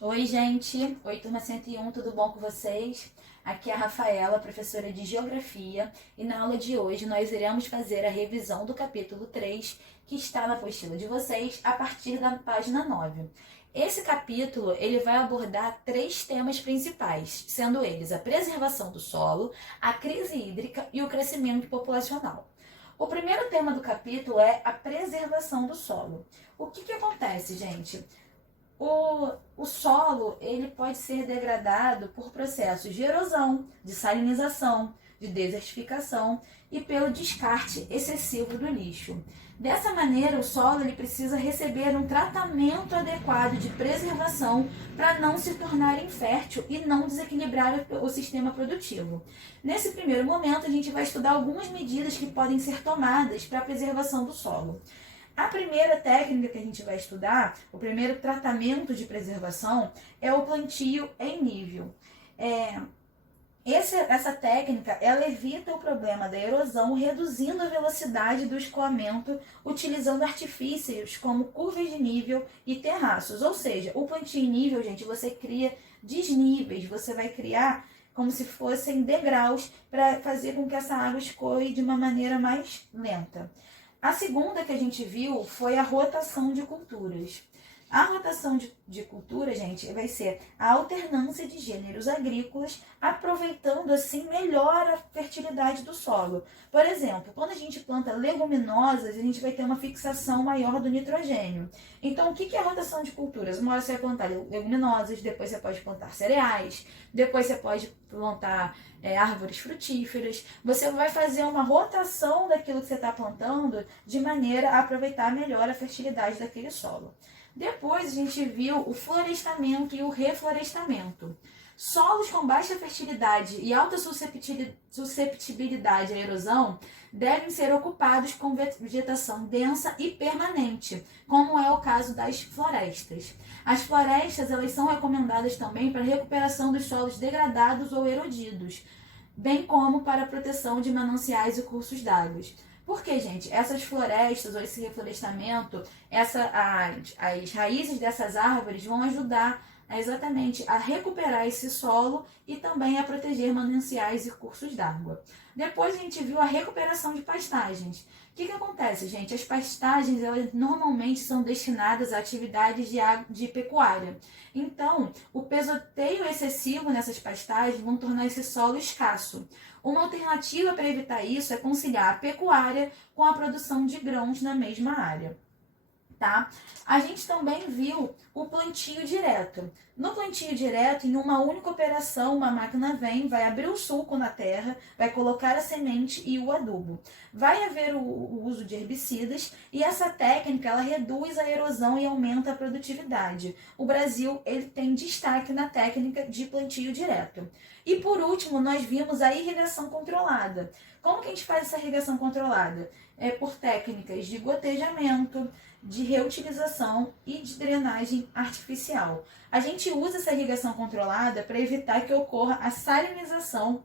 Oi, gente. Oi, turma 101, tudo bom com vocês? Aqui é a Rafaela, professora de Geografia, e na aula de hoje nós iremos fazer a revisão do capítulo 3, que está na apostila de vocês, a partir da página 9. Esse capítulo ele vai abordar três temas principais, sendo eles a preservação do solo, a crise hídrica e o crescimento populacional. O primeiro tema do capítulo é a preservação do solo. O que acontece, gente? O solo ele pode ser degradado por processos de erosão, de salinização, de desertificação e pelo descarte excessivo do lixo. Dessa maneira, o solo ele precisa receber um tratamento adequado de preservação para não se tornar infértil e não desequilibrar o sistema produtivo. Nesse primeiro momento, a gente vai estudar algumas medidas que podem ser tomadas para a preservação do solo. A primeira técnica que a gente vai estudar, o primeiro tratamento de preservação, é o plantio em nível. Essa técnica, ela evita o problema da erosão, reduzindo a velocidade do escoamento, utilizando artifícios como curvas de nível e terraços. Ou seja, o plantio em nível, gente, você cria desníveis, você vai criar como se fossem degraus para fazer com que essa água escoe de uma maneira mais lenta. A segunda que a gente viu foi a rotação de culturas. A rotação de cultura, gente, vai ser a alternância de gêneros agrícolas, aproveitando assim melhor a fertilidade do solo. Por exemplo, quando a gente planta leguminosas, a gente vai ter uma fixação maior do nitrogênio. Então, o que é a rotação de culturas? Uma hora você vai plantar leguminosas, depois você pode plantar cereais, depois você pode plantar árvores frutíferas. Você vai fazer uma rotação daquilo que você está plantando de maneira a aproveitar melhor a fertilidade daquele solo. Depois a gente viu o florestamento e o reflorestamento. Solos com baixa fertilidade e alta susceptibilidade à erosão devem ser ocupados com vegetação densa e permanente, como é o caso das florestas. As florestas elas são recomendadas também para a recuperação dos solos degradados ou erodidos, bem como para a proteção de mananciais e cursos d'água. Porque, gente, essas florestas ou esse reflorestamento, as raízes dessas árvores vão ajudar exatamente a recuperar esse solo e também a proteger mananciais e cursos d'água. Depois a gente viu a recuperação de pastagens. O que acontece, gente? As pastagens, elas normalmente são destinadas a atividades de pecuária. Então, o pesoteio excessivo nessas pastagens vão tornar esse solo escasso. Uma alternativa para evitar isso é conciliar a pecuária com a produção de grãos na mesma área. Tá? A gente também viu o plantio direto. No plantio direto, em uma única operação, uma máquina vai abrir o sulco na terra, vai colocar a semente e o adubo. Vai haver o uso de herbicidas e essa técnica ela reduz a erosão e aumenta a produtividade. O Brasil ele tem destaque na técnica de plantio direto. E por último, nós vimos a irrigação controlada. Como que a gente faz essa irrigação controlada? É por técnicas de gotejamento, de reutilização e de drenagem artificial. A gente usa essa irrigação controlada para evitar que ocorra a salinização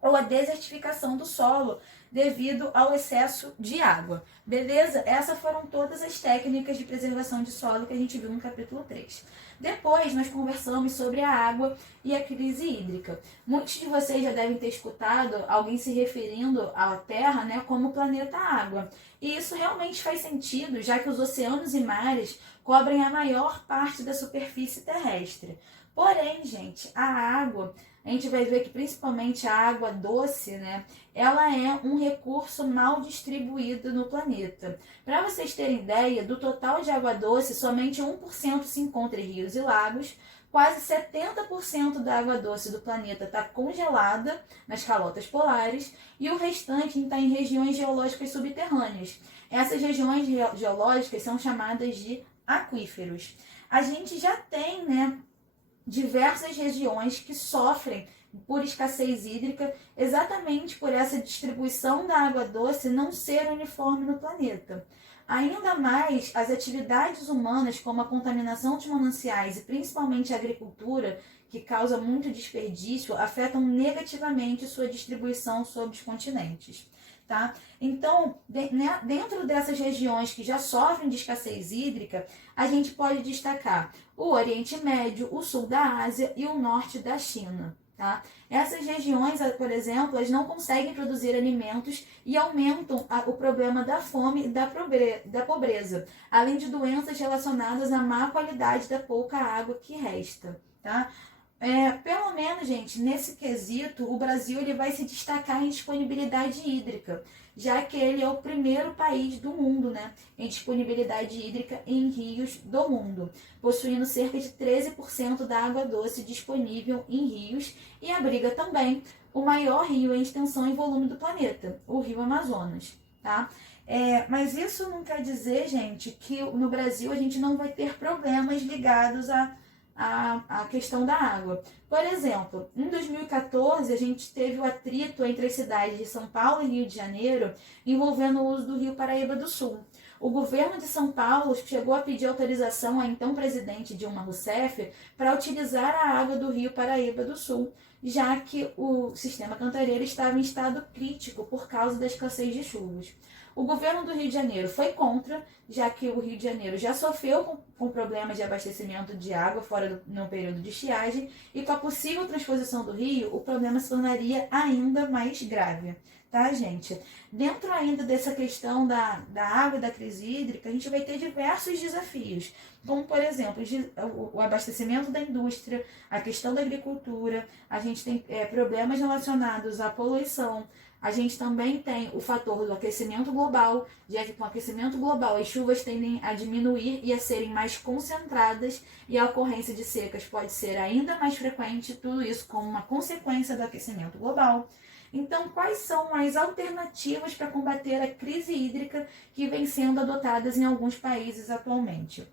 ou a desertificação do solo devido ao excesso de água. Beleza? Essas foram todas as técnicas de preservação de solo que a gente viu no capítulo 3. Depois nós conversamos sobre a água e a crise hídrica. Muitos de vocês já devem ter escutado alguém se referindo à Terra, né, como planeta água. E isso realmente faz sentido, já que os oceanos e mares cobrem a maior parte da superfície terrestre. Porém, gente, a água, a gente vai ver que principalmente a água doce, né, ela é um recurso mal distribuído no planeta. Para vocês terem ideia, do total de água doce, somente 1% se encontra em rios e lagos, quase 70% da água doce do planeta está congelada nas calotas polares e o restante está em regiões geológicas subterrâneas. Essas regiões geológicas são chamadas de aquíferos. A gente já tem, né, diversas regiões que sofrem por escassez hídrica, exatamente por essa distribuição da água doce não ser uniforme no planeta. Ainda mais, as atividades humanas, como a contaminação de mananciais e principalmente a agricultura, que causa muito desperdício, afetam negativamente sua distribuição sobre os continentes. tá? Então, dentro dessas regiões que já sofrem de escassez hídrica, a gente pode destacar o Oriente Médio, o sul da Ásia e o norte da China, tá? Essas regiões, por exemplo, elas não conseguem produzir alimentos e aumentam o problema da fome e da pobreza, além de doenças relacionadas à má qualidade da pouca água que resta, tá? Pelo menos, gente, nesse quesito, o Brasil ele vai se destacar em disponibilidade hídrica, já que ele é o primeiro país do mundo, né, em disponibilidade hídrica em rios do mundo, possuindo cerca de 13% da água doce disponível em rios e abriga também o maior rio em extensão e volume do planeta, o Rio Amazonas, tá? Mas isso não quer dizer, gente, que no Brasil a gente não vai ter problemas ligados a questão da água. Por exemplo, em 2014, a gente teve o atrito entre as cidades de São Paulo e Rio de Janeiro, envolvendo o uso do Rio Paraíba do Sul. O governo de São Paulo chegou a pedir autorização à então presidente Dilma Rousseff para utilizar a água do Rio Paraíba do Sul, já que o sistema cantareiro estava em estado crítico por causa da escassez de chuvas. O governo do Rio de Janeiro foi contra, já que o Rio de Janeiro já sofreu com problemas de abastecimento de água no período de estiagem, e com a possível transposição do rio, o problema se tornaria ainda mais grave. Tá, gente? Dentro ainda dessa questão da água e da crise hídrica, a gente vai ter diversos desafios, como, por exemplo, o abastecimento da indústria, a questão da agricultura, a gente tem problemas relacionados à poluição. A gente também tem o fator do aquecimento global, já que com o aquecimento global as chuvas tendem a diminuir e a serem mais concentradas e a ocorrência de secas pode ser ainda mais frequente, tudo isso como uma consequência do aquecimento global. Então, quais são as alternativas para combater a crise hídrica que vem sendo adotadas em alguns países atualmente?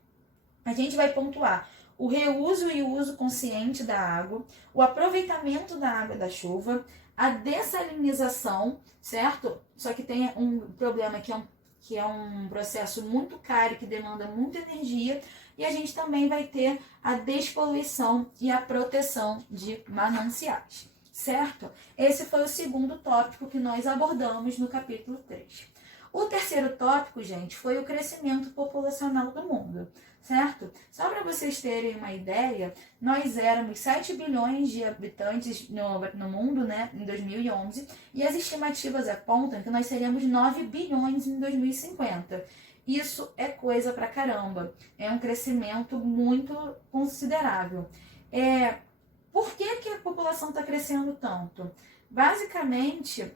A gente vai pontuar o reuso e o uso consciente da água, o aproveitamento da água da chuva, a dessalinização, certo? Só que tem um problema que é um processo muito caro, que demanda muita energia, e a gente também vai ter a despoluição e a proteção de mananciais, certo? Esse foi o segundo tópico que nós abordamos no capítulo 3. O terceiro tópico, gente, foi o crescimento populacional do mundo, certo? Só para vocês terem uma ideia, nós éramos 7 bilhões de habitantes no mundo, né, em 2011, e as estimativas apontam que nós seríamos 9 bilhões em 2050. Isso é coisa pra caramba, é um crescimento muito considerável. Por que a população está crescendo tanto? Basicamente,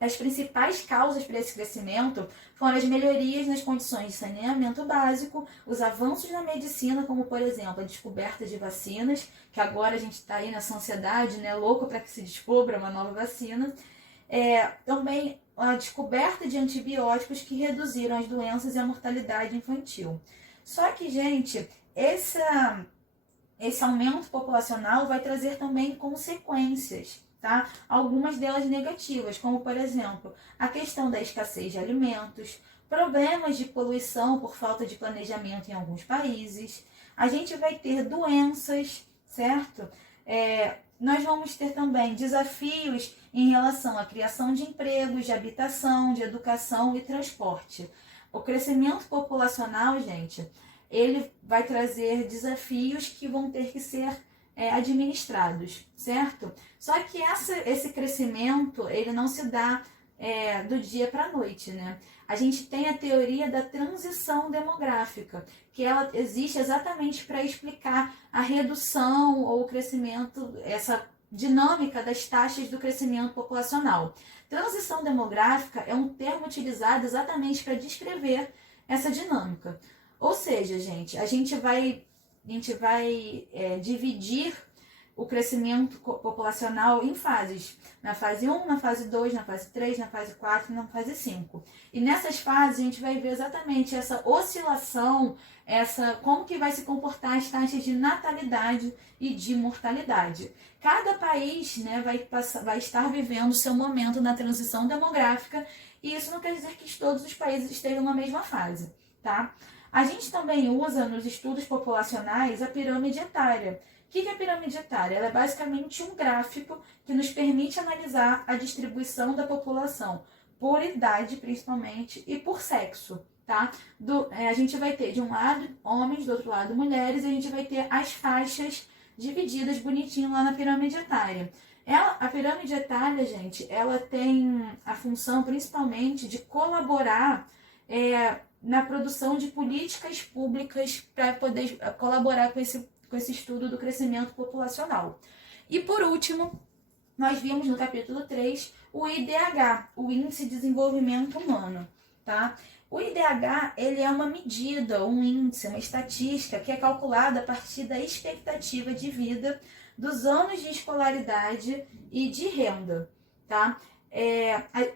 as principais causas para esse crescimento foram as melhorias nas condições de saneamento básico, os avanços na medicina, como, por exemplo, a descoberta de vacinas, que agora a gente está aí nessa ansiedade, né, louco para que se descubra uma nova vacina. Também a descoberta de antibióticos que reduziram as doenças e a mortalidade infantil. Só que, gente, esse aumento populacional vai trazer também consequências, tá? Algumas delas negativas, como, por exemplo, a questão da escassez de alimentos, problemas de poluição por falta de planejamento em alguns países. A gente vai ter doenças, certo? Nós vamos ter também desafios em relação à criação de empregos, de habitação, de educação e transporte. O crescimento populacional, gente, ele vai trazer desafios que vão ter que ser administrados, certo? Só que esse crescimento, ele não se dá do dia para a noite, né? A gente tem a teoria da transição demográfica, que ela existe exatamente para explicar a redução ou o crescimento, essa dinâmica das taxas do crescimento populacional. Transição demográfica é um termo utilizado exatamente para descrever essa dinâmica. Ou seja, gente, a gente vai dividir o crescimento populacional em fases. Na fase 1, na fase 2, na fase 3, na fase 4 e na fase 5. E nessas fases a gente vai ver exatamente essa oscilação, como que vai se comportar as taxas de natalidade e de mortalidade. Cada país, né, vai estar vivendo o seu momento na transição demográfica, e isso não quer dizer que todos os países estejam na mesma fase, tá? A gente também usa nos estudos populacionais a pirâmide etária. O que é a pirâmide etária? Ela é basicamente um gráfico que nos permite analisar a distribuição da população por idade, principalmente, e por sexo, tá? A gente vai ter, de um lado, homens, do outro lado, mulheres, e a gente vai ter as faixas divididas bonitinho lá na pirâmide etária. A pirâmide etária, gente, ela tem a função, principalmente, de colaborar na produção de políticas públicas para poder colaborar com esse estudo do crescimento populacional. E por último, nós vimos no capítulo 3 o IDH, o Índice de Desenvolvimento Humano, tá? O IDH, ele é uma medida, um índice, uma estatística que é calculada a partir da expectativa de vida, dos anos de escolaridade e de renda, tá?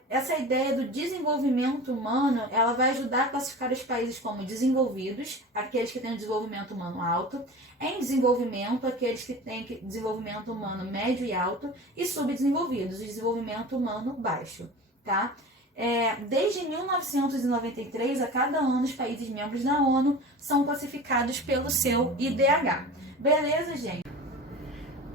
Essa ideia do desenvolvimento humano, ela vai ajudar a classificar os países como desenvolvidos, aqueles que têm um desenvolvimento humano alto, em desenvolvimento, aqueles que têm desenvolvimento humano médio e alto, e subdesenvolvidos, o desenvolvimento humano baixo, tá? Desde 1993, a cada ano, os países membros da ONU são classificados pelo seu IDH. Beleza, gente?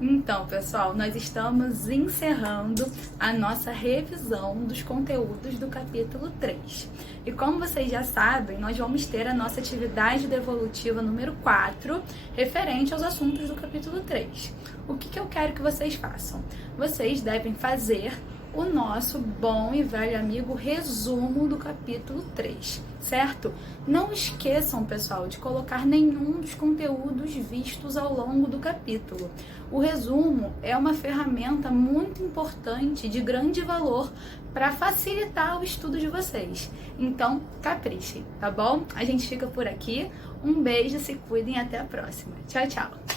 Então, pessoal, nós estamos encerrando a nossa revisão dos conteúdos do capítulo 3. E como vocês já sabem, nós vamos ter a nossa atividade devolutiva número 4, referente aos assuntos do capítulo 3. O que eu quero que vocês façam? Vocês devem fazer o nosso bom e velho amigo resumo do capítulo 3, certo? Não esqueçam, pessoal, de colocar nenhum dos conteúdos vistos ao longo do capítulo. O resumo é uma ferramenta muito importante, de grande valor, para facilitar o estudo de vocês. Então, caprichem, tá bom? A gente fica por aqui. Um beijo, se cuidem e até a próxima. Tchau, tchau!